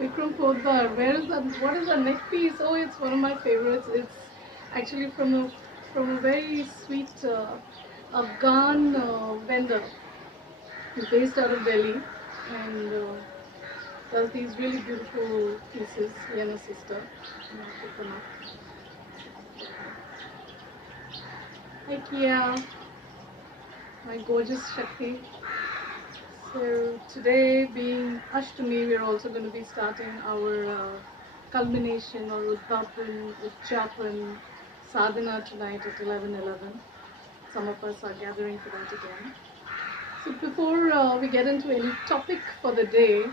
Vikram Podbar, where is that? What is that neck piece? Oh, it's one of my favorites. It's actually from a very sweet Afghan vendor. He's based out of Delhi and does these really beautiful pieces. He and his sister. I'm gonna pick them up. Hi Kia, my gorgeous Shakti. So today being Ashtami, we're also going to be starting our culmination or Udhapan, Udjapan, Sadhana tonight at 11:11. Some of us are gathering for that again. So before we get into any topic for the day,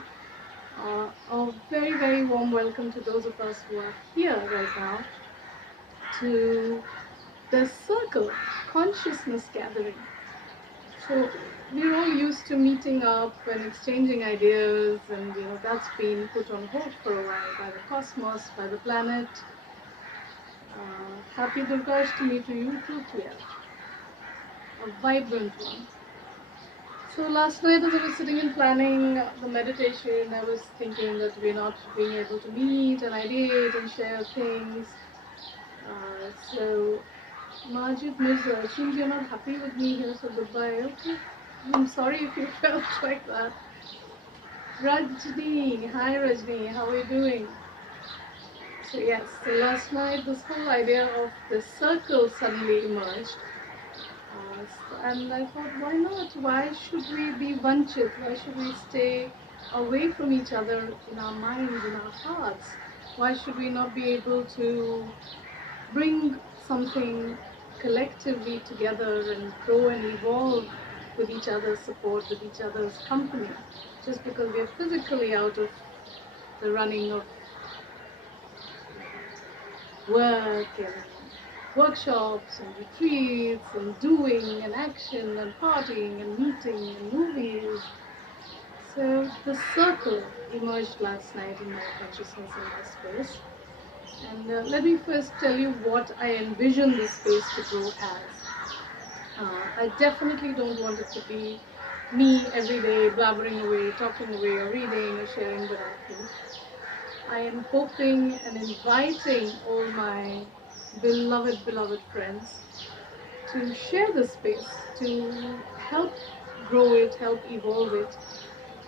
a very warm welcome to those of us who are here right now to the Circle Consciousness Gathering. So we're all used to meeting up and exchanging ideas, and that's been put on hold for a while by the cosmos, by the planet. Happy Durgashtami to you too, Priya. A vibrant one. So last night as I was sitting and planning the meditation, I was thinking that we're not being able to meet and ideate and share things. So Majid Mirza, it seems you're not happy with me here, so goodbye. Okay. I'm sorry if you felt like that. Rajni, hi Rajni, how are you doing? So yes, so last night this whole idea of the circle suddenly emerged. And I thought, why not? Why should we be vanchit? Why should we stay away from each other in our minds, in our hearts? Why should we not be able to bring something collectively together and grow and evolve with each other's support, with each other's company, just because we are physically out of the running of work and workshops and retreats and doing and action and partying and meeting and movies. So the circle emerged last night in my consciousness in my space. And let me first tell you what I envision this space to grow as. I definitely don't want it to be me every day blabbering away, talking away, or reading or sharing what I think. I am hoping and inviting all my beloved friends to share this space, to help grow it, help evolve it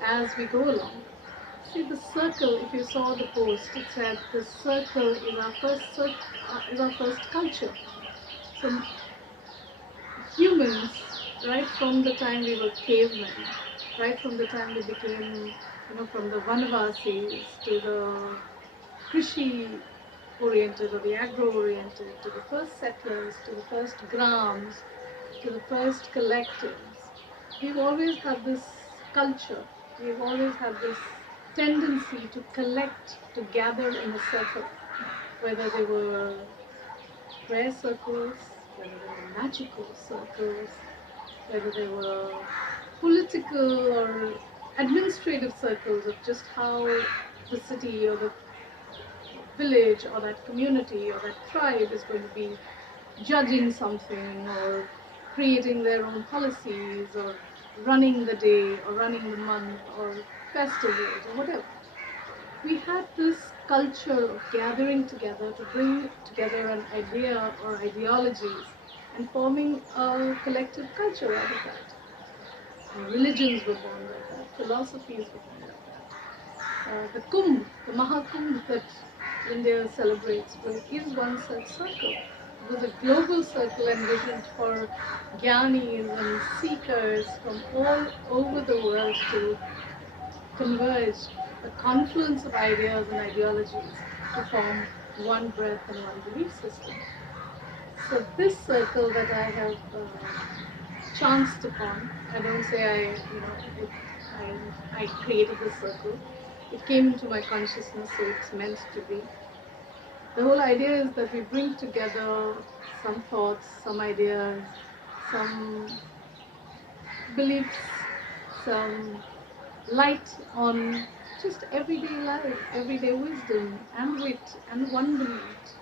as we go along. See the circle. If you saw the post, it said the circle is our first culture. So humans, right from the time we were cavemen, right from the time we became, from the Vanavasis to the Krishi oriented or the agro oriented, to the first settlers, to the first grams, to the first collectives, we've always had this culture. We've always had this tendency to collect, to gather in a circle, whether they were prayer circles, whether they were magical circles, whether they were political or administrative circles of just how the city or the village or that community or that tribe is going to be judging something or creating their own policies or running the day or running the month or festivals or whatever. We had this culture of gathering together to bring together an idea or ideologies and forming a collective culture out of that. Religions were born like that, philosophies were born like that. The Kumbh, the Mahakumbh that India celebrates, is one such circle. It was a global circle envisioned for jnanis and seekers from all over the world to converge, a confluence of ideas and ideologies to form one breath and one belief system. So this circle that I have chanced upon, I don't say I created this circle. It came into my consciousness, so it's meant to be. The whole idea is that we bring together some thoughts, some ideas, some beliefs, some light on just everyday life, everyday wisdom and wit and wonderment.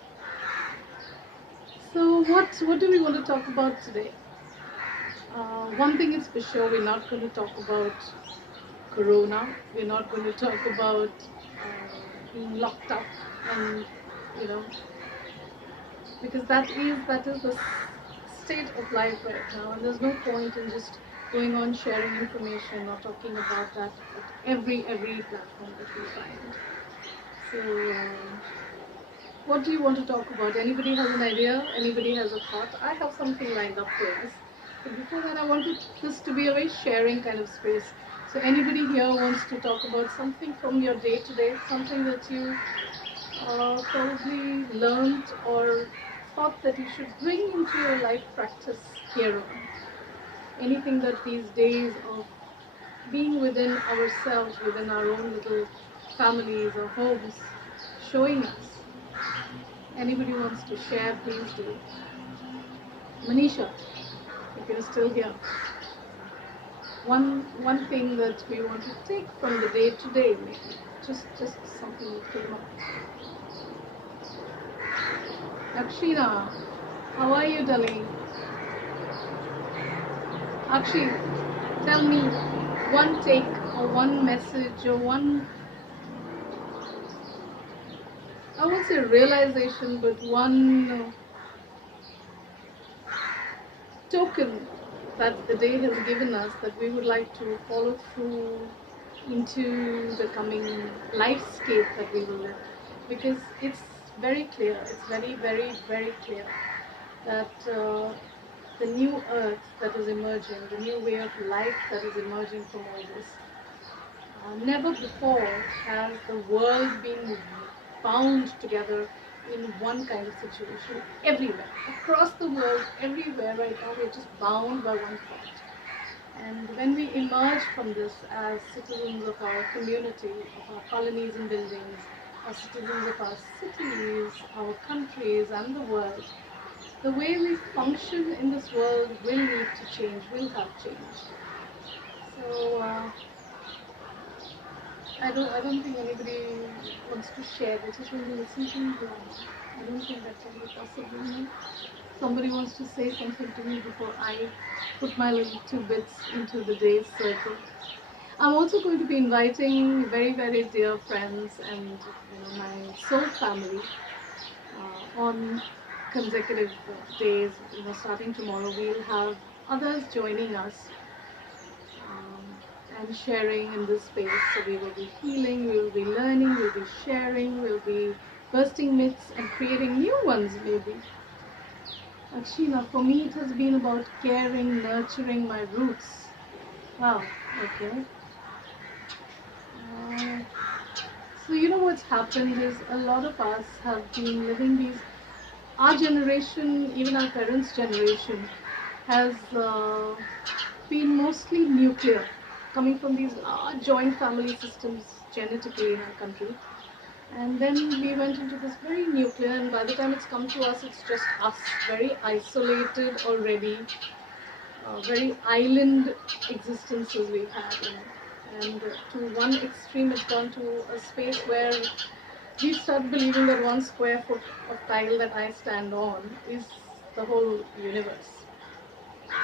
So what do we want to talk about today? One thing is for sure, we're not going to talk about Corona. We're not going to talk about being locked up, and you know, because that is the state of life right now, and there's no point in just going on sharing information or talking about that at every platform that we find. So, what do you want to talk about? Anybody has an idea? Anybody has a thought? I have something lined up for us. But before that, I wanted this to be a very sharing kind of space. So, anybody here wants to talk about something from your day to day, something that you probably learned or thought that you should bring into your life practice here on? Anything that these days of being within ourselves, within our own little families or homes, showing us. Anybody wants to share, please do. Manisha, if you're still here. One thing that we want to take from the day to day, maybe. Just something that came up. Akshina, how are you, darling? Akshi, tell me one take or one message or one, I won't say realization, but one token that the day has given us that we would like to follow through into the coming lifescape that we will live. Because it's very clear, it's very clear that the new earth that is emerging, the new way of life that is emerging from all this, never before has the world been bound together in one kind of situation. Everywhere, across the world, everywhere right now, we're just bound by one thought. And when we emerge from this as citizens of our community, of our colonies and buildings, as citizens of our cities, our countries, and the world, the way we function in this world will need to change, will have changed. So I don't think anybody wants to share. They just want to listen to me. I don't think that can be possible. No? Somebody wants to say something to me before I put my little 2 bits into the day's circle. I'm also going to be inviting very dear friends and my soul family on consecutive days. Starting tomorrow, we'll have others joining us and sharing in this space. So we will be healing, we will be learning, we'll be sharing, we'll be bursting myths and creating new ones maybe. Akshina, for me it has been about caring, nurturing my roots. Wow, okay. So what's happened is a lot of us have been living these, our generation, even our parents' generation, has been mostly nuclear, coming from these large joint family systems genetically in our country. And then we went into this very nuclear, and by the time it's come to us, it's just us, very isolated already, very island existences we've had. And to one extreme, it's gone to a space where we start believing that 1 square foot of tile that I stand on is the whole universe.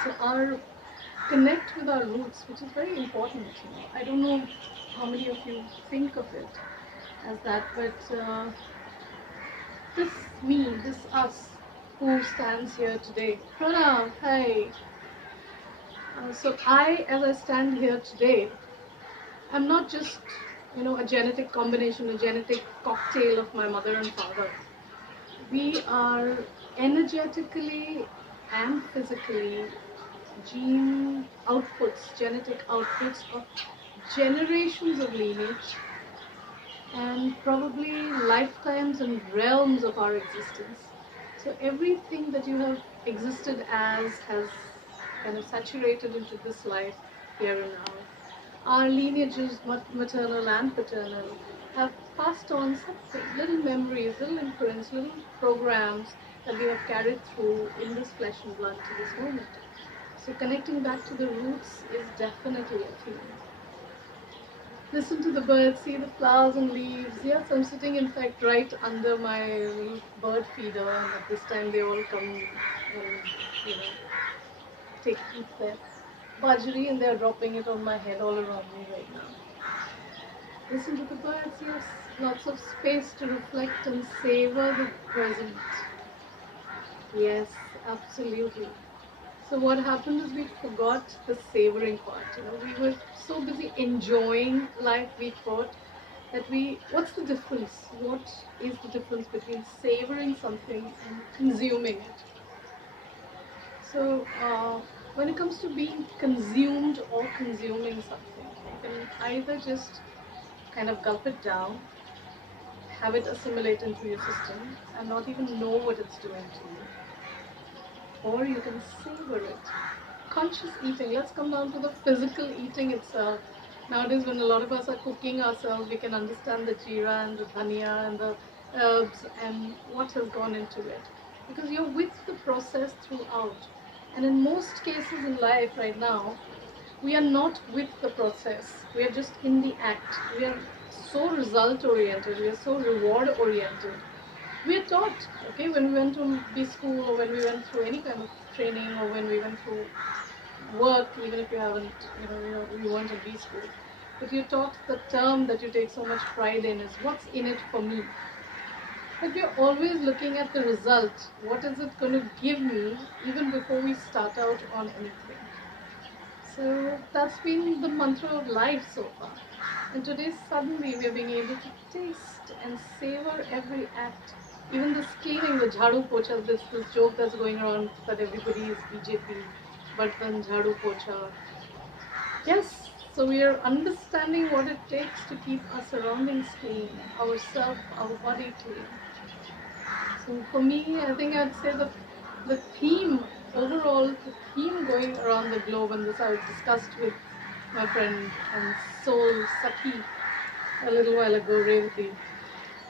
So our connect with our roots, which is very important. I don't know how many of you think of it as that, but this me, this us, who stands here today. Pranav, hey. So as I stand here today, I'm not just a genetic combination, a genetic cocktail of my mother and father. We are energetically and physically gene outputs, genetic outputs of generations of lineage and probably lifetimes and realms of our existence. So everything that you have existed as has kind of saturated into this life here and now. Our lineages, maternal and paternal, have passed on something, little memories, little imprints, little programs that we have carried through in this flesh and blood to this moment. So connecting back to the roots is definitely a theme. Listen to the birds, see the flowers and leaves. Yes, I'm sitting in fact right under my little bird feeder, and at this time they all come and eat their bajri, and they're dropping it on my head all around me right now. listen to the birds, yes, lots of space to reflect and savor the present. Yes, absolutely. So what happened is we forgot the savoring part. We were so busy enjoying life, we thought that what's the difference? What is the difference between savoring something and consuming it? So when it comes to being consumed or consuming something, you can either just kind of gulp it down, have it assimilate into your system, and not even know what it's doing to you, or you can savor it. Conscious eating. Let's come down to the physical eating itself. Nowadays, when a lot of us are cooking ourselves, we can understand the jeera and the dhania and the herbs and what has gone into it. Because you're with the process throughout. And in most cases in life right now, we are not with the process. We are just in the act. We are so result oriented. We are so reward oriented. We are taught, okay, when we went to B school or when we went through any kind of training or when we went through work, even if you haven't, you weren't in B school, but you're taught the term that you take so much pride in is what's in it for me. But we're always looking at the result. What is it going to give me even before we start out on anything? So that's been the mantra of life so far. And today suddenly we're being able to taste and savor every act. Even this cleaning, the jhadu pocha, this joke that's going around that everybody is BJP, but then jhadu pocha. Yes, so we are understanding what it takes to keep our surroundings clean, ourselves, our body clean. So for me, I think I'd say the theme, overall, the theme going around the globe, and this I discussed with my friend and soul Saki a little while ago, Revati,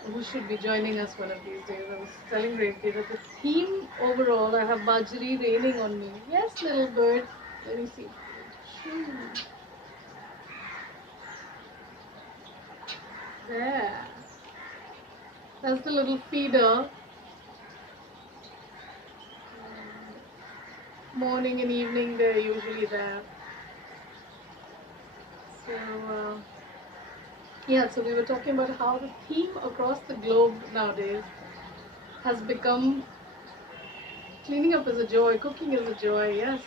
who should be joining us one of these days. I was telling Revati that the theme overall, I have Bajri raining on me. Yes, little bird. Let me see. Shoo. There. That's the little feeder. Morning and evening, they're usually there. So, yeah, so we were talking about how the theme across the globe nowadays has become cleaning up is a joy, cooking is a joy, yes.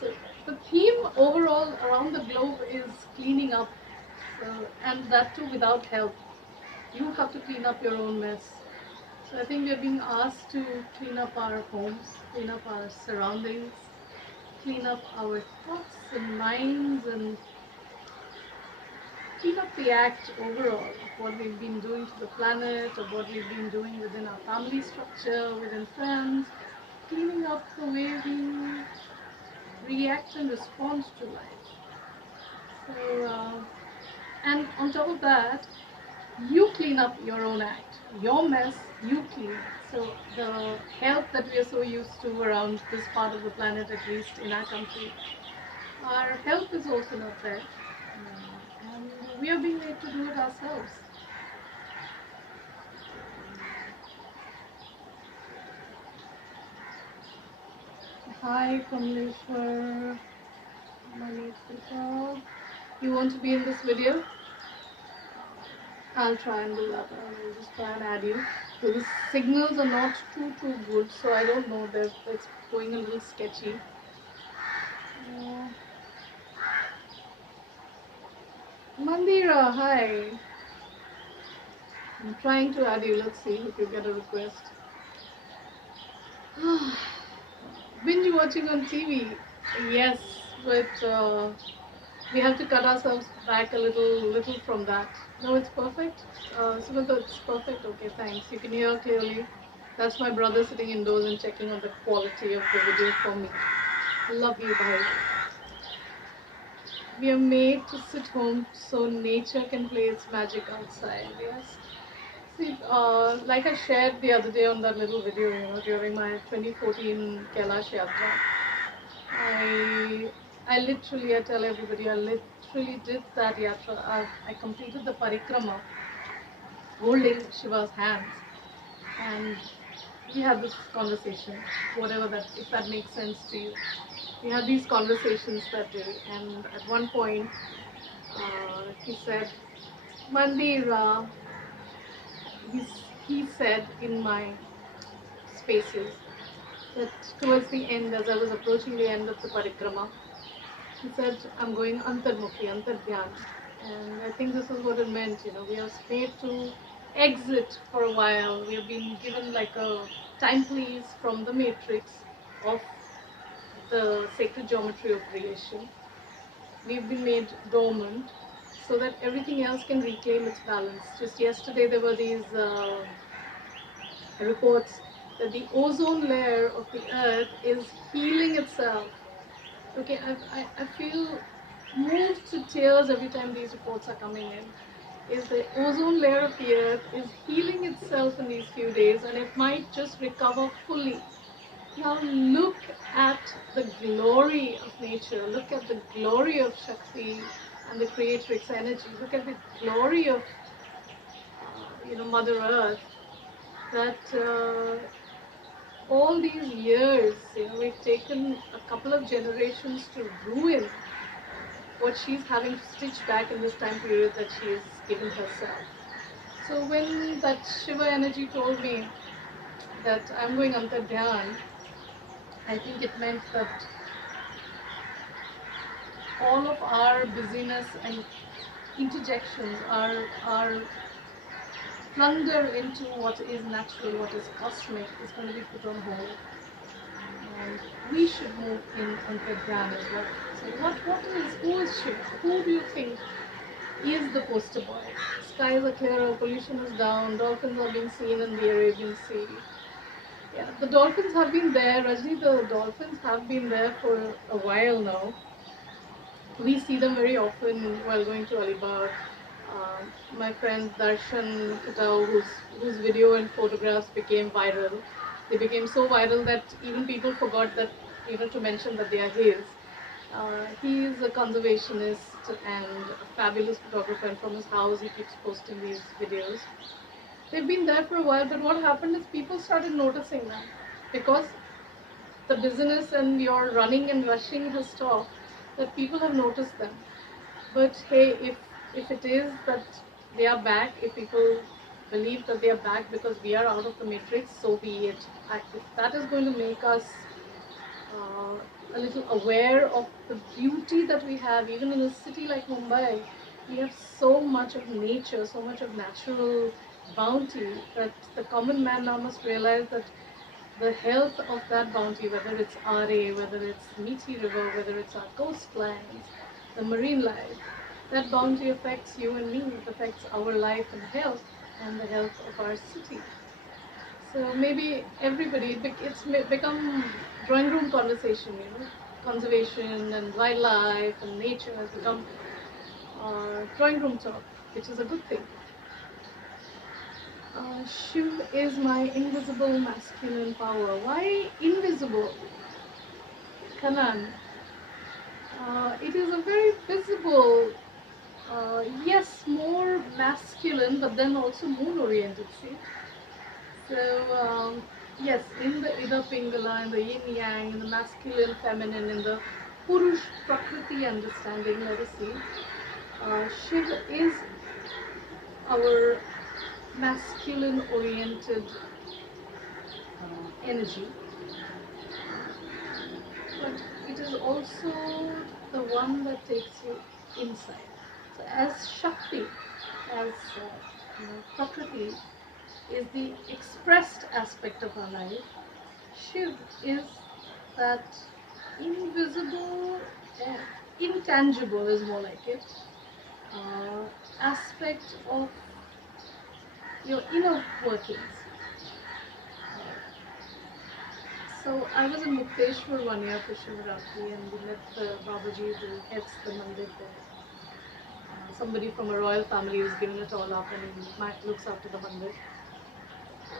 So the theme overall around the globe is cleaning up, and that too without help. You have to clean up your own mess. So I think we are being asked to clean up our homes, clean up our surroundings, clean up our thoughts and minds, and clean up the act overall of what we've been doing to the planet, of what we've been doing within our family structure, within friends, cleaning up the way we react and respond to life. So, and on top of that, you clean up your own act, your mess, you clean. So the health that we are so used to around this part of the planet, at least in our country, our health is also not there. And we are being made to do it ourselves. Hi, Kamleshwar. Manisika. You want to be in this video? I'll try and do that. I'll just try and add you. So the signals are not too good, so I don't know. It's going a little sketchy. Mandira, hi. I'm trying to add you. Let's see if you get a request. Binge watching on TV. Yes, but we have to cut ourselves back a little from that. No, it's perfect. Sumanta, it's perfect. Okay, thanks. You can hear clearly. That's my brother sitting indoors and checking on the quality of the video for me. Love you, bye. We are made to sit home so nature can play its magic outside. Yes. See, like I shared the other day on that little video, during my 2014 Kailash Yatra, I literally, I tell everybody, I literally did that yatra. I completed the parikrama holding Shiva's hands, and we had this conversation, whatever that, if that makes sense to you. We had these conversations that day, and at one point, he said, Mandira, he said in my spaces that towards the end, as I was approaching the end of the parikrama, he said, I'm going antarmukhi, antardhyana. And I think this is what it meant, we are made to exit for a while. We have been given like a time piece from the matrix of the sacred geometry of creation. We've been made dormant so that everything else can reclaim its balance. Just yesterday there were these reports that the ozone layer of the earth is healing itself. Okay, I feel moved to tears every time these reports are coming in. Is the ozone layer of the earth is healing itself in these few days, and it might just recover fully. Now look at the glory of nature, look at the glory of Shakti and the creatrix energy, look at the glory of Mother Earth, that all these years, we've taken a couple of generations to ruin what she's having to stitch back in this time period that she has given herself. So when that Shiva energy told me that I'm going Antardhyan, I think it meant that all of our busyness and interjections, our plunder into what is natural, what is cosmic, is going to be put on hold. And we should move in Antardhyan as well. So who is Shiva? Who do you think is the poster boy? Skies are clearer, pollution is down, dolphins are being seen in the Arabian Sea. Yeah, the dolphins have been there, Rajni, the dolphins have been there for a while now. We see them very often while going to Alibag. My friend Darshan Katao, whose video and photographs became viral, they became so viral that even people forgot that, to mention that they are his. He is a conservationist and a fabulous photographer, and from his house he keeps posting these videos. They've been there for a while, but what happened is people started noticing them because the business and your running and rushing has stopped, that people have noticed them. But hey, if it is that they are back, if people believe that they are back because we are out of the matrix, so be it. If that is going to make us a little aware of the beauty that we have, even in a city like Mumbai, we have so much of nature, so much of natural bounty, that the common man now must realize that the health of that bounty, whether it's RA, whether it's Methi River, whether it's our coastlines, the marine life, that bounty affects you and me, it affects our life and the health of our city. So maybe everybody, it's become drawing room conversation, conservation and wildlife and nature has become drawing room talk, which is a good thing. Shiv is my invisible masculine power. Why invisible? Kanan. It is a very visible, yes, more masculine, but then also moon oriented, see? So, yes, in the Ida Pingala, in the yin yang, in the masculine, feminine, in the Purush Prakriti understanding, let us see. Shiv is our masculine oriented energy, but it is also the one that takes you inside. So as Shakti, as Prakriti is the expressed aspect of our life, Shiv is that invisible, intangible is more like it, aspect of your inner workings. So I was in Mukteshwar one year for Shivratri, and we met Babaji who heads the mandir there. Somebody from a royal family who's given it all up and looks after the mandir.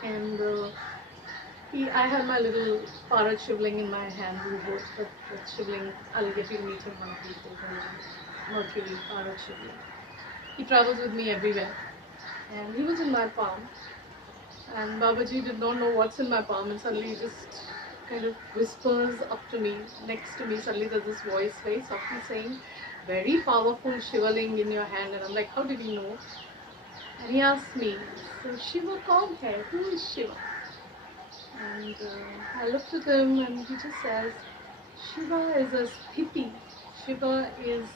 And I had my little Parrot Shivling in my hand, who wrote that Shivling, I'll get you to meet him one of these days, Mercury Parrot Shivling. He travels with me everywhere. And he was in my palm. And Babaji did not know what's in my palm, and suddenly he just kind of whispers up to me, next to me. Suddenly there's this voice very softly saying, very powerful Shivaling in your hand. And I'm like, how did he know? And he asked me, so Shiva kaun hai? Who is Shiva? And I looked at him and he just says, Shiva is a sthiti. Shiva is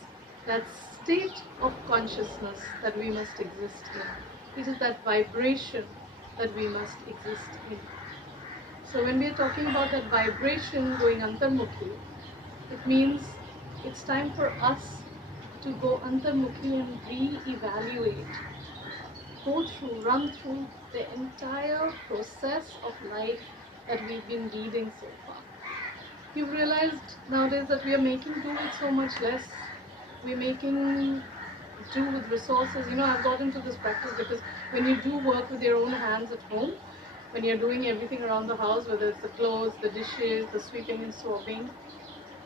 that state of consciousness that we must exist in. It is that vibration that we must exist in. So when we are talking about that vibration going antarmukhi, it means it's time for us to go antarmukhi and re-evaluate, go through, run through the entire process of life that we've been leading so far. You've realized nowadays that we are making do with so much less. We're making do with resources. You know, I've got into this practice because when you do work with your own hands at home, when you're doing everything around the house, whether it's the clothes, the dishes, the sweeping and swabbing,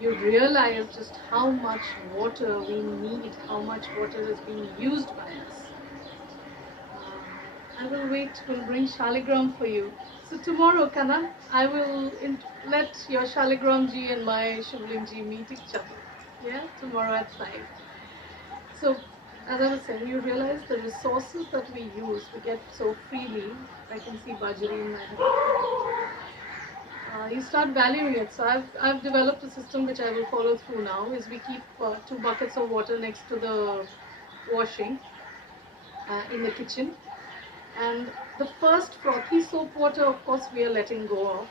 you realize just how much water we need, how much water is being used by us. I will wait, we'll bring Shaligram for you. So tomorrow, Kana, I will let your Shaligram ji and my Shivling ji meet each other. Yeah, tomorrow at 5. So, as I was saying, you realize the resources that we use, we get so freely. I can see Bajri in my head. You start valuing it. So I've developed a system which I will follow through now. Is we keep 2 buckets of water next to the washing in the kitchen, and the first frothy soap water, of course, we are letting go of.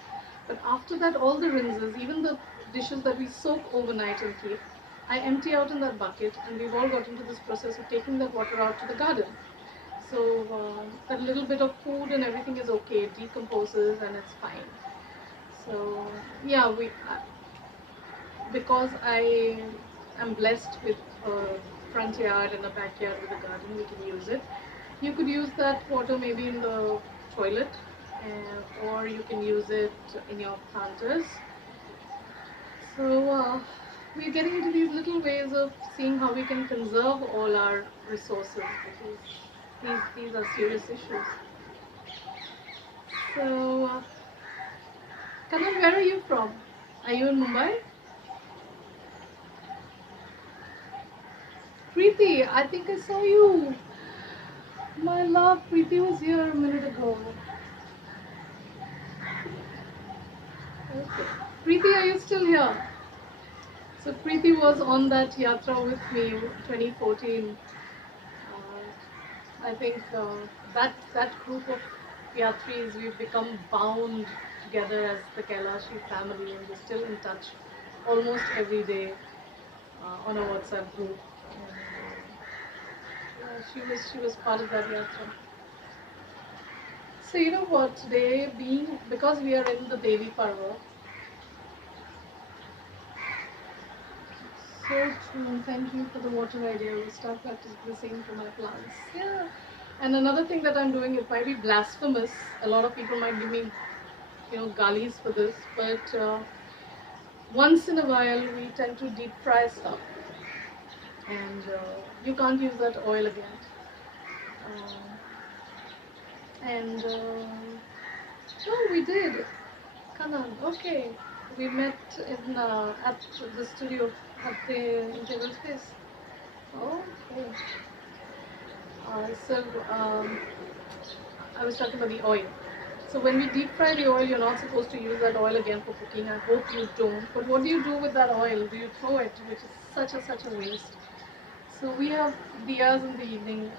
But after that, all the rinses, even the dishes that we soak overnight and keep, I empty out in that bucket, and we've all got into this process of taking that water out to the garden. So that little bit of food and everything is okay, it decomposes and it's fine. So yeah, because I am blessed with a front yard and a backyard with a garden, we can use it. You could use that water maybe in the toilet, or you can use it in your planters. So we're getting into these little ways of seeing how we can conserve all our resources, because these are serious issues. So, Kanan, where are you from? Are you in Mumbai? Preeti, I think I saw you. My love, Preeti was here a minute ago. Okay. Preeti, are you still here? So Preeti was on that yatra with me, 2014. I think that group of yatris, we've become bound together as the Kailashi family, and we're still in touch almost every day on a WhatsApp group. And, she was part of that yatra. So you know what? Today, because we are in the Devi Parva. So true. Thank you for the water idea. We'll start practicing the same for my plants. Yeah. And another thing that I'm doing, it might be blasphemous. A lot of people might give me, galis for this. But once in a while, we tend to deep fry stuff, and you can't use that oil again. No, we did. Kanan. Okay. We met at the studio at the integral space. Okay. So I was talking about the oil. So when we deep fry the oil, you're not supposed to use that oil again for cooking. I hope you don't. But what do you do with that oil? Do you throw it, which is such a waste? So we have diyas in the evening.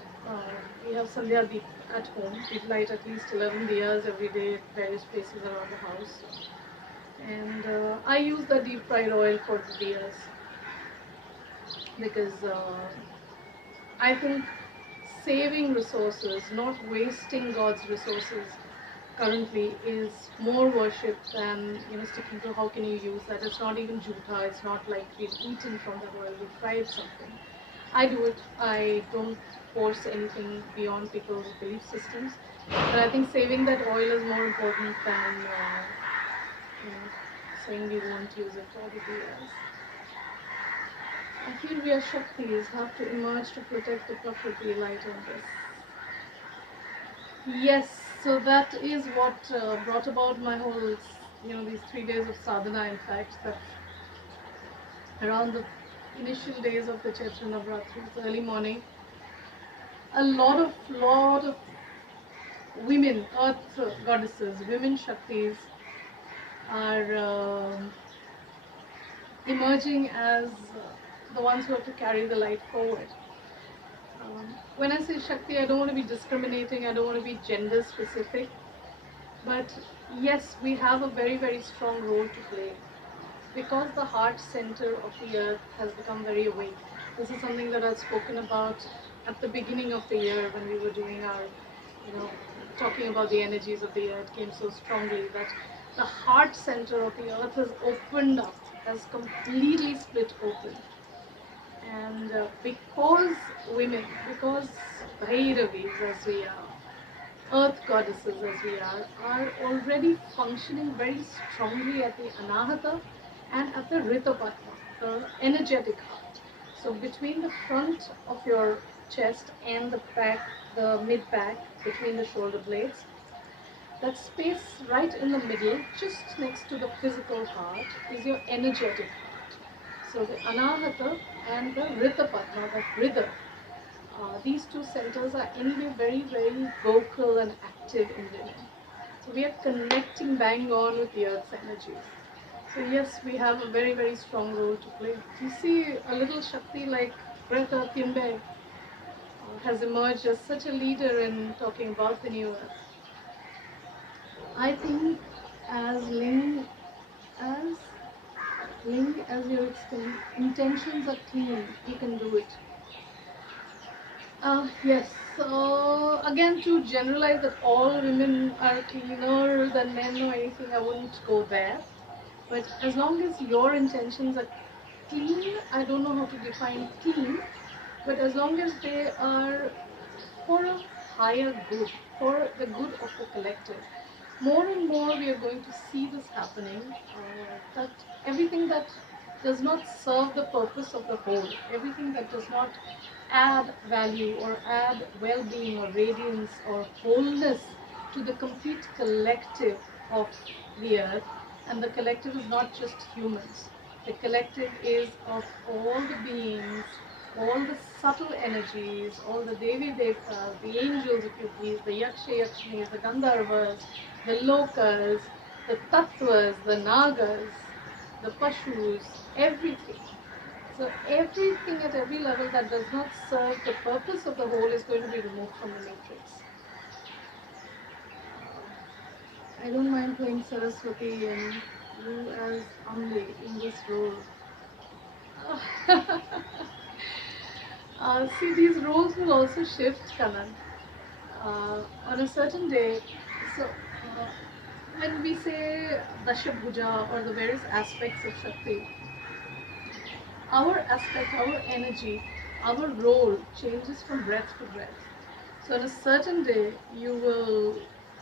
We have Sandhya Deep at home. We light at least 11 diyas every day at various places around the house. And I use the deep fried oil for the diyas because I think saving resources, not wasting God's resources currently, is more worship than sticking to how can you use that. It's not even jutha. It's not like we've eaten from that oil. We've fried something. I do it. I don't force anything beyond people's belief systems. But I think saving that oil is more important than saying we won't use it for the years. I feel we are Shaktis, have to emerge to protect the Prakriti light on this. Yes, so that is what brought about my whole, these 3 days of sadhana. In fact, that around the initial days of the Chaitra Navratri, early morning, a lot of women, earth goddesses, women Shaktis are emerging as the ones who have to carry the light forward. When I say Shakti, I don't want to be discriminating, I don't want to be gender specific, but yes, we have a very, very strong role to play because the heart center of the earth has become very awake. This is something that I've spoken about at the beginning of the year when we were doing our, talking about the energies of the earth came so strongly that the heart center of the earth has opened up, has completely split open. And because women, because Bhairavis as we are, earth goddesses as we are already functioning very strongly at the Anahata and at the Ritapatma, the energetic heart. So between the front of your chest and the back, the mid back, between the shoulder blades, that space right in the middle, just next to the physical heart, is your energetic heart. So the Anahata and the Ritapatma, that Rhythm, these two centers are anyway very, very vocal and active in women. So we are connecting bang on with the earth's energies. So yes, we have a very, very strong role to play. You see a little Shakti like Greta Thunberg has emerged as such a leader in talking about the new earth. I think as as as your intentions are clean, you can do it. Yes. So again, to generalize that all women are cleaner than men or anything, I wouldn't go there. But as long as your intentions are clean, I don't know how to define clean, but as long as they are for a higher good, for the good of the collective, more and more we are going to see this happening, that everything that does not serve the purpose of the whole, everything that does not add value or add well-being or radiance or wholeness to the complete collective of the earth, and the collective is not just humans, the collective is of all the beings, all the subtle energies, all the Devi Devtas, the angels, if you please, the Yaksha Yakshmis, the Gandharvas, the Lokas, the Tattvas, the Nagas, the Pashus, everything. So everything at every level that does not serve the purpose of the whole is going to be removed from the matrix. I don't mind playing Saraswati and you as Amli in this role. See, these roles will also shift, Kanan. On a certain day, so when we say Dashabhuja or the various aspects of Shakti, our aspect, our energy, our role changes from breath to breath. So on a certain day, you will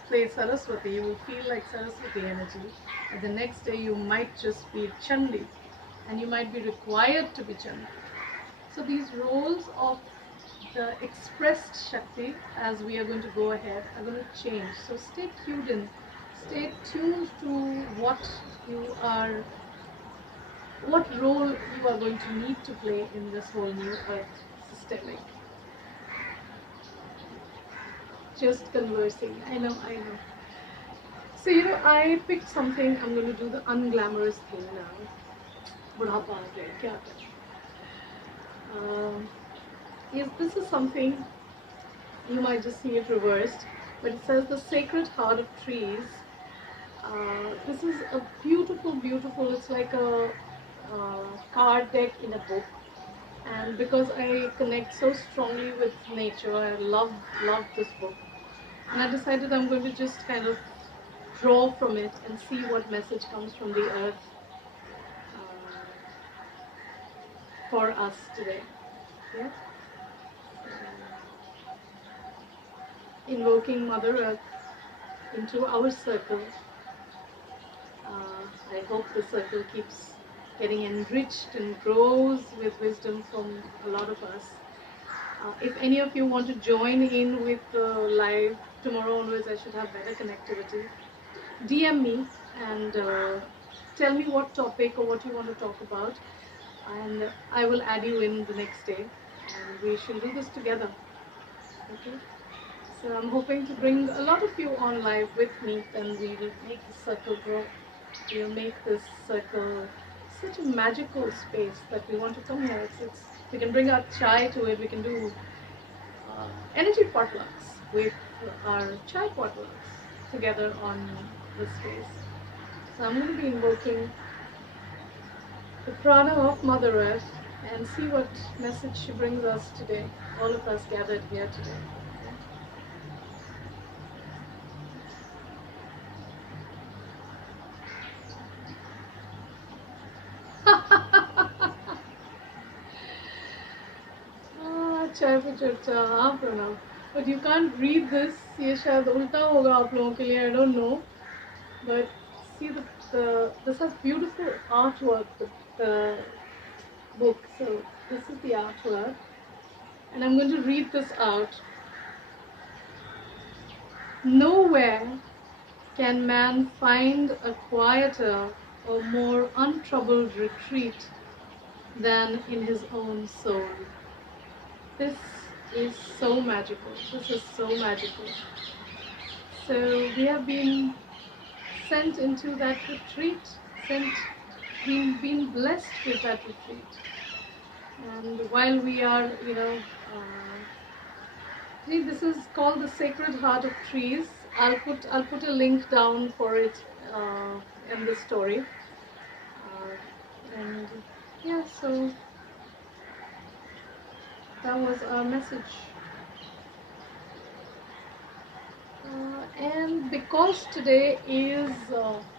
play Saraswati, you will feel like Saraswati energy, and the next day you might just be Chandi, and you might be required to be Chandi. So these roles of the expressed Shakti, as we are going to go ahead, are going to change. So stay tuned in, stay tuned to what role you are going to need to play in this whole new earth systemic. Just conversing, I know. So I picked something, I'm going to do the unglamorous thing now. बुढ़ापा आ गया, क्या करें? Yes, this is something, you might just see it reversed, but it says the sacred heart of trees. This is a beautiful, it's like a card deck in a book. And because I connect so strongly with nature, I love this book. And I decided I'm going to just kind of draw from it and see what message comes from the earth for us today. Yeah? Invoking Mother Earth into our circle. I hope the circle keeps getting enriched and grows with wisdom from a lot of us. If any of you want to join in with the live tomorrow onwards, I should have better connectivity. DM me and tell me what topic or what you want to talk about, and I will add you in the next day, and we shall do this together. Okay. So I'm hoping to bring a lot of you on live with me, and we will make the circle grow. We'll make this circle such a magical space that we want to come here. We can bring our chai to it. We can do energy potlucks with our chai potlucks together on this space. So I'm going to be invoking the prana of Mother Earth and see what message she brings us today, all of us gathered here today. चाय पे चर्चा हाँ Pranav but you can't read this ये शायद उल्टा होगा आप लोगों के लिए I don't know but see this has beautiful artwork the book so this is the artwork and I'm going to read this out. Nowhere can man find a quieter or more untroubled retreat than in his own soul. This is so magical. This is so magical. So we have been sent into that retreat, been blessed with that retreat. And while we are, see, this is called the Sacred Heart of Trees. I'll put a link down for it in the story. And yeah, so that was our message. And because today is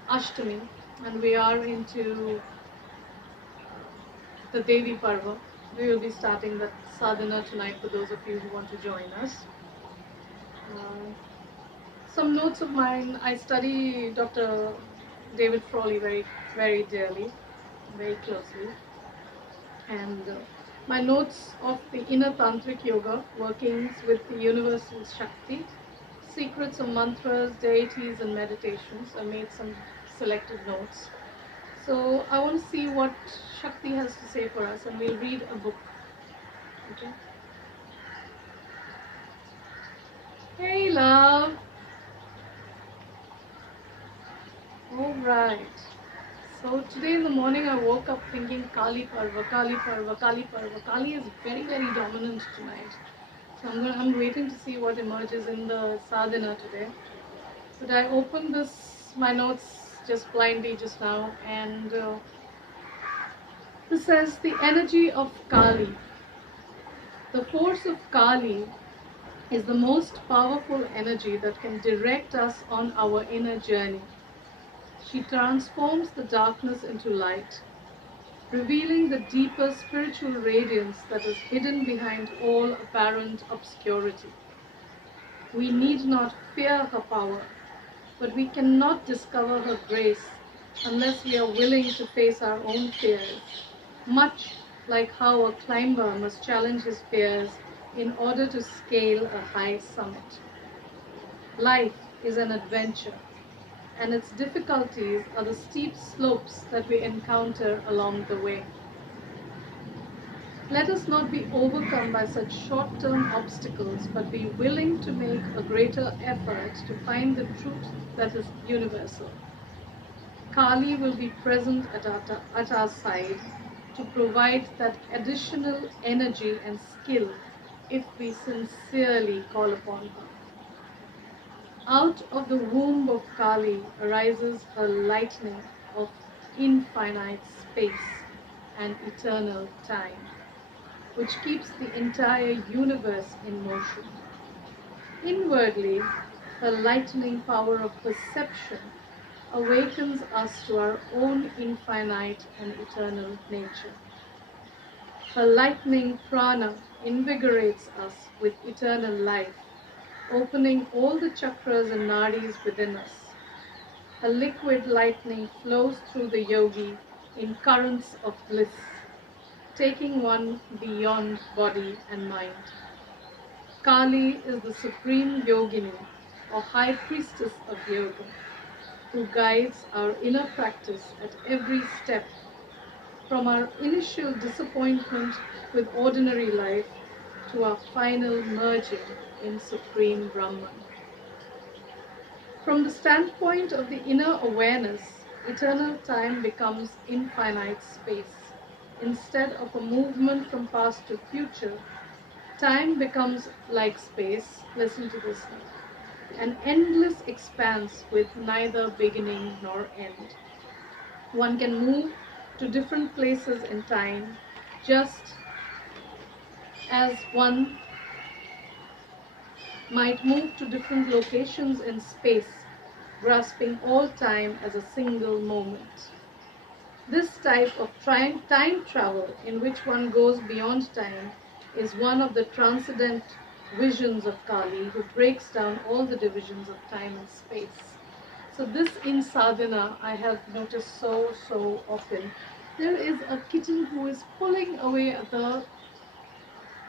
Ashtami and we are into the Devi Parva, we will be starting the sadhana tonight for those of you who want to join us. Some notes of mine, I study Dr. David Frawley very, very dearly, very closely. And my notes of the inner tantric yoga, workings with the universal Shakti, secrets of mantras, deities and meditations. I made some selected notes. So I want to see what Shakti has to say for us and we'll read a book. Okay. Hey love. Alright. So today in the morning I woke up thinking Kali Parva, Kali Parva, Kali Parva. Kali is very, very dominant tonight. So I'm waiting to see what emerges in the sadhana today. But I opened my notes just blindly just now and this says the energy of Kali. The force of Kali is the most powerful energy that can direct us on our inner journey. She transforms the darkness into light, revealing the deeper spiritual radiance that is hidden behind all apparent obscurity. We need not fear her power, but we cannot discover her grace unless we are willing to face our own fears, much like how a climber must challenge his fears in order to scale a high summit. Life is an adventure, and its difficulties are the steep slopes that we encounter along the way. Let us not be overcome by such short-term obstacles, but be willing to make a greater effort to find the truth that is universal. Kali will be present at our side to provide that additional energy and skill if we sincerely call upon her. Out of the womb of Kali arises her lightning of infinite space and eternal time, which keeps the entire universe in motion. Inwardly, her lightning power of perception awakens us to our own infinite and eternal nature. Her lightning prana invigorates us with eternal life, opening all the chakras and nadis within us. A liquid lightning flows through the yogi in currents of bliss, taking one beyond body and mind. Kali is the supreme yogini, or high priestess of yoga, who guides our inner practice at every step, from our initial disappointment with ordinary life to our final merging in Supreme Brahman. From the standpoint of the inner awareness, eternal time becomes infinite space. Instead of a movement from past to future, time becomes like space. Listen to this now. An endless expanse with neither beginning nor end. One can move to different places in time just as one might move to different locations in space, grasping all time as a single moment. This type of time travel, in which one goes beyond time, is one of the transcendent visions of Kali, who breaks down all the divisions of time and space. So this in sadhana I have noticed so often. There is a kitten who is pulling away at the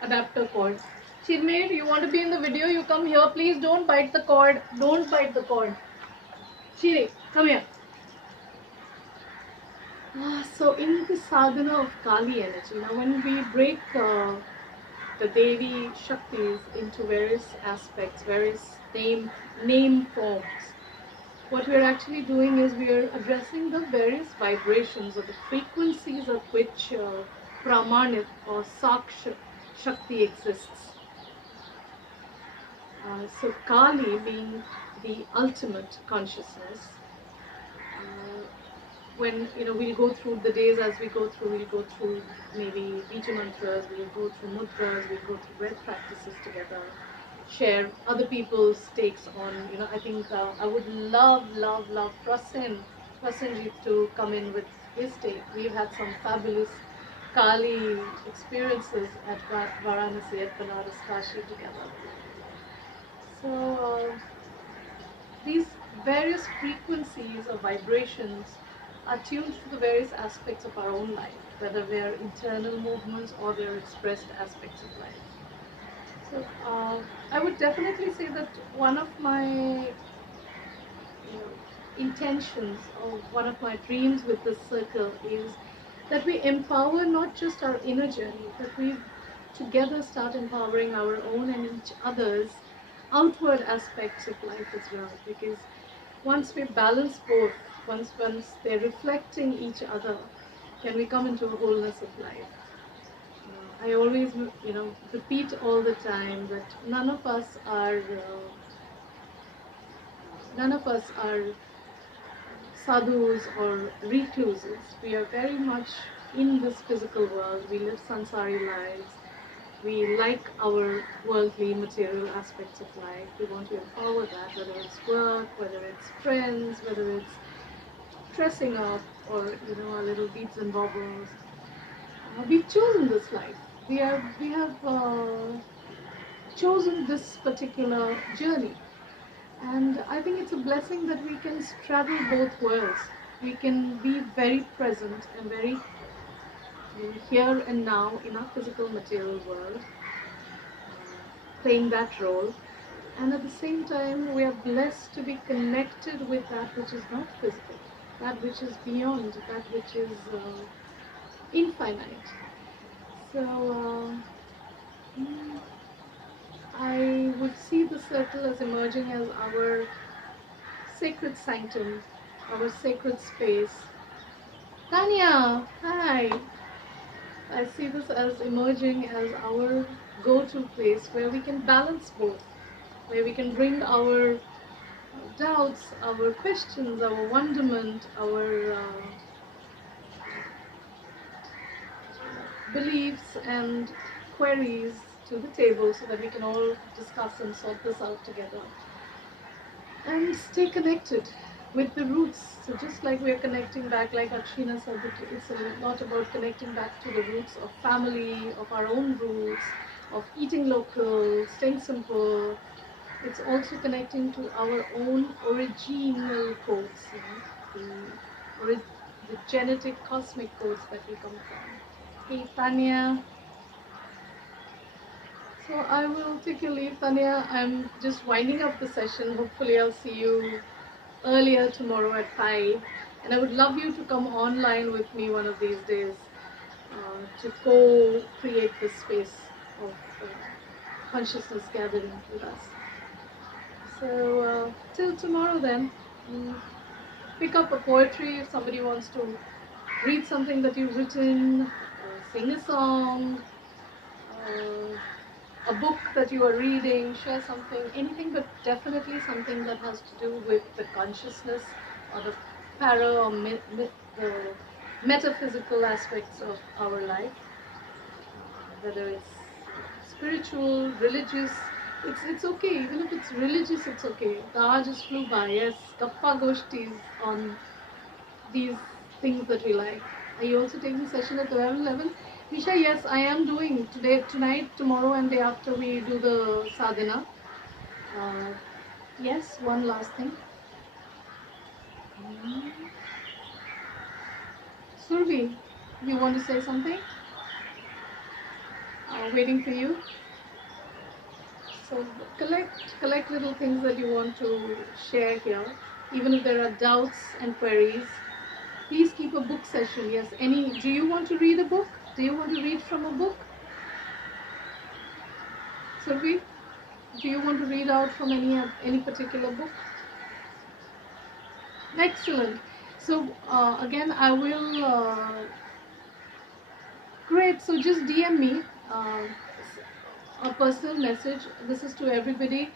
adapter cord. Chinmay, you want to be in the video? You come here. Please don't bite the cord. Don't bite the cord. Chiri, come here. So in the sadhana of Kali energy, now when we break the Devi Shaktis into various aspects, various name forms, what we are actually doing is we are addressing the various vibrations or the frequencies at which Pramanit or Saksha Shakti exists. So Kali being the ultimate consciousness. When we'll go through the days as we go through, we'll go through maybe Bija mantras, we'll go through mudras, we'll go through breath practices together, share other people's takes on, I think I would love Prasenjit to come in with his take. We've had some fabulous Kali experiences at Varanasi, at Banaras, Kashi together. So these various frequencies or vibrations are tuned to the various aspects of our own life, whether they are internal movements or they are expressed aspects of life. So I would definitely say that one of my intentions or one of my dreams with this circle is that we empower not just our inner journey, but we together start empowering our own and each other's outward aspects of life as well. Because once we balance both, once they're reflecting each other, can we come into a wholeness of life. I always, repeat all the time that none of us are sadhus or recluses. We are very much in this physical world. We live sansari lives. We like our worldly, material aspects of life. We want to empower that, whether it's work, whether it's friends, whether it's dressing up, or our little beads and baubles. We've chosen this life. We have chosen this particular journey, and I think it's a blessing that we can straddle both worlds. We can be very present and very here and now in our physical material world, playing that role, and at the same time we are blessed to be connected with that which is not physical, that which is beyond, that which is infinite. So I would see the circle as emerging as our sacred sanctum, our sacred space. Tanya, hi! I see this as emerging as our go-to place where we can balance both, where we can bring our doubts, our questions, our wonderment, our beliefs and queries to the table so that we can all discuss and sort this out together and stay connected with the roots. So just like we are connecting back, like Akshina said, it's a lot about connecting back to the roots of family, of our own roots, of eating local, staying simple. It's also connecting to our own original codes, the genetic cosmic codes that we come from. Hey Tanya. So I will take your leave, Tanya. I'm just winding up the session. Hopefully I'll see you earlier tomorrow at 5. And I would love you to come online with me one of these days to co-create this space of consciousness gathering with us. So till tomorrow then, pick up a poetry if somebody wants to read something that you've written, sing a song, a book that you are reading, share something, anything, but definitely something that has to do with the consciousness or the para or the metaphysical aspects of our life, whether it's spiritual, religious. It's okay, even if it's religious, it's okay. The hour just flew by. Yes, Gappa Goshtis on these things that we like. Are you also taking session at 11:11? Nisha, yes, I am doing today, tonight, tomorrow, and day after we do the sadhana. Yes, one last thing. Survi, you want to say something? Waiting for you. So collect little things that you want to share here, even if there are doubts and queries. Please keep a book session. Yes. Do you want to read a book? Do you want to read from a book? Survi, do you want to read out from any particular book? Excellent. So again, I will. Great. So just DM me a personal message. This is to everybody.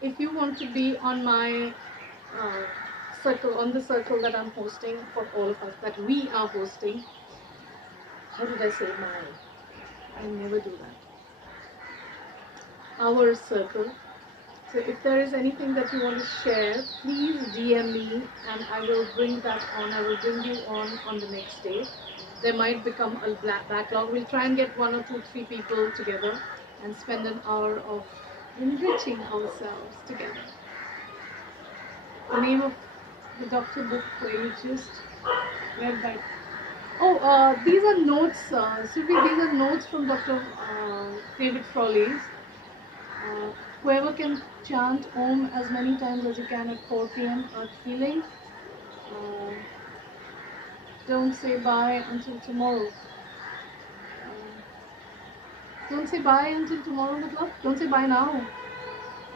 If you want to be on my circle, on the circle that I'm hosting for all of us, that we are hosting. How did I say my? I never do that. Our circle. So if there is anything that you want to share, please DM me and I will bring that on. I will bring you on the next day. There might become a backlog. We'll try and get 1 or 2, 3 people together and spend an hour of enriching ourselves together. The name of the doctor book where you just read by. Oh, these are notes, Suvi, these are notes from Dr. David Frawley's. Whoever can chant Om as many times as you can at 4 p.m. Earth Healing. Don't say bye until tomorrow. Don't say bye until tomorrow, matlab. Don't say bye now.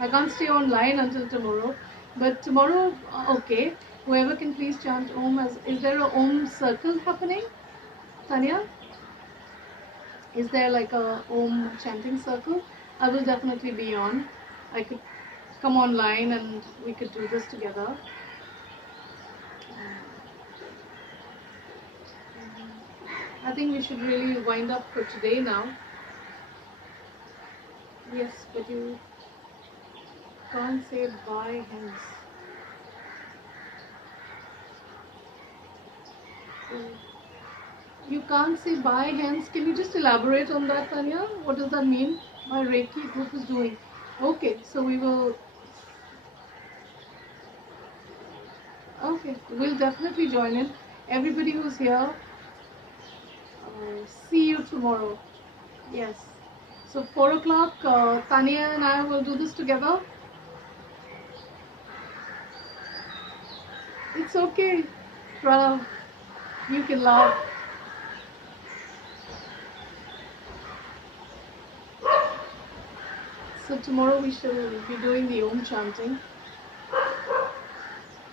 I can't stay online until tomorrow. But tomorrow, okay. Whoever can please chant Om as. Is there a Om circle happening? Tanya? Is there like a Om chanting circle? I will definitely be on. I could come online and we could do this together. I think we should really wind up for today now. Yes, but you can't say bye hence. You can't say bye hence. Can you just elaborate on that, Tanya? What does that mean? My Reiki group is doing. Okay, so we will. Okay, we'll definitely join in. Everybody who's here, see you tomorrow. Yes. So 4 o'clock, Tanya and I will do this together. It's okay, Pranav. You can laugh. So tomorrow we shall be doing the Om chanting.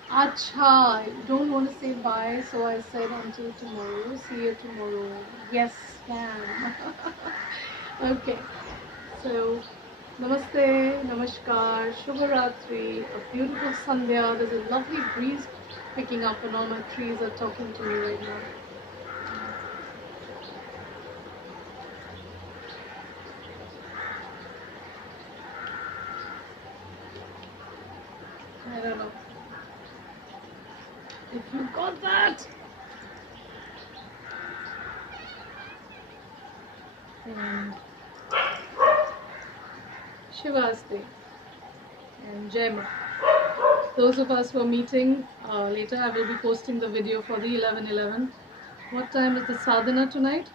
Acha, you don't want to say bye, so I said until tomorrow. See you tomorrow. Yes, can. Okay. So, namaste, namaskar, shubharatri, a beautiful Sandhya. There's a lovely breeze picking up and all my trees are talking to me right now. I don't know if you got that. And Shivaste and Jema. Those of us who are meeting later, I will be posting the video for the 11:11. What time is the sadhana tonight?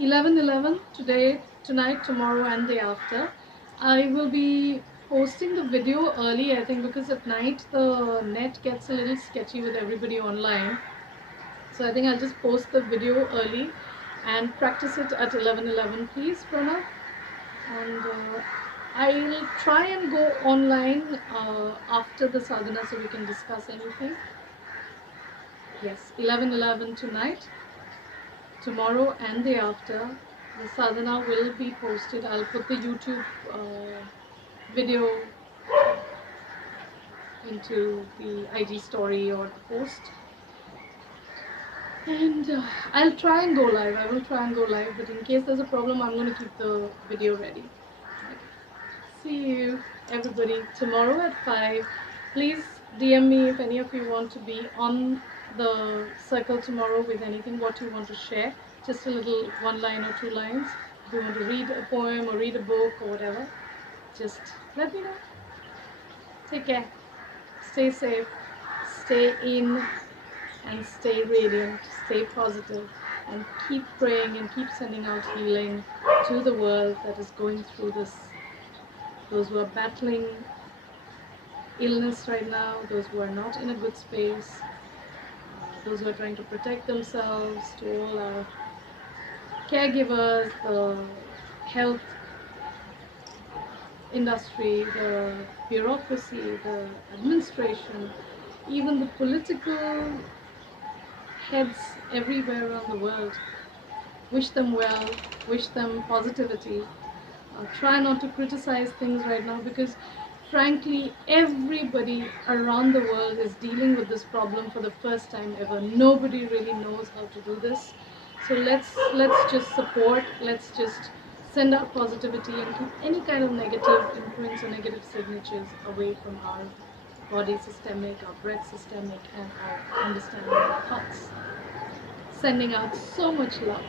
11:11 today, tonight, tomorrow, and day after. I will be posting the video early, I think, because at night the net gets a little sketchy with everybody online. So I think I'll just post the video early and practice it at 11:11, please, Pranav. and I'll try and go online after the sadhana so we can discuss anything. Yes, 11:11 tonight, tomorrow and day after. The sadhana will be posted. I'll put the YouTube video into the IG story or the post. And I'll try and go live. I will try and go live, but in case there's a problem, I'm going to keep the video ready. Okay. See you, everybody, tomorrow at 5. Please DM me if any of you want to be on the circle tomorrow with anything, what you want to share. Just a little 1 line or 2 lines. If you want to read a poem or read a book or whatever, just let me know. Take care. Stay safe. Stay in and stay radiant, stay positive, and keep praying and keep sending out healing to the world that is going through this. Those who are battling illness right now, those who are not in a good space, those who are trying to protect themselves, to all our caregivers, the health industry, the bureaucracy, the administration, even the political heads everywhere around the world. Wish them well, wish them positivity. Try not to criticize things right now, because frankly everybody around the world is dealing with this problem for the first time ever. Nobody really knows how to do this. So let's just support, let's just send out positivity and keep any kind of negative influence or negative signatures away from our body systemic, our breath systemic, and our understanding of thoughts. Sending out so much love.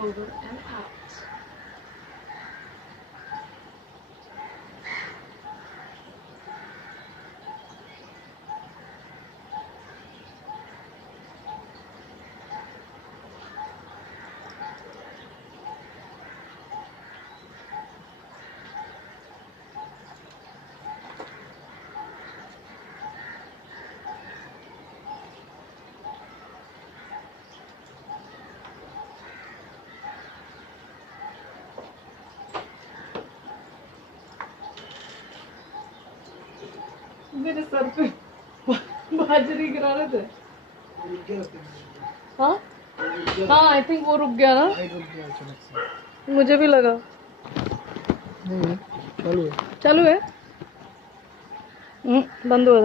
Over and out. मेरे sir पे बाजरी गिरा रहे थे. हाँ हाँ, I think वो रुक गया ना. मुझे भी लगा. नहीं चालू है. चालू है. बंद हुआ था.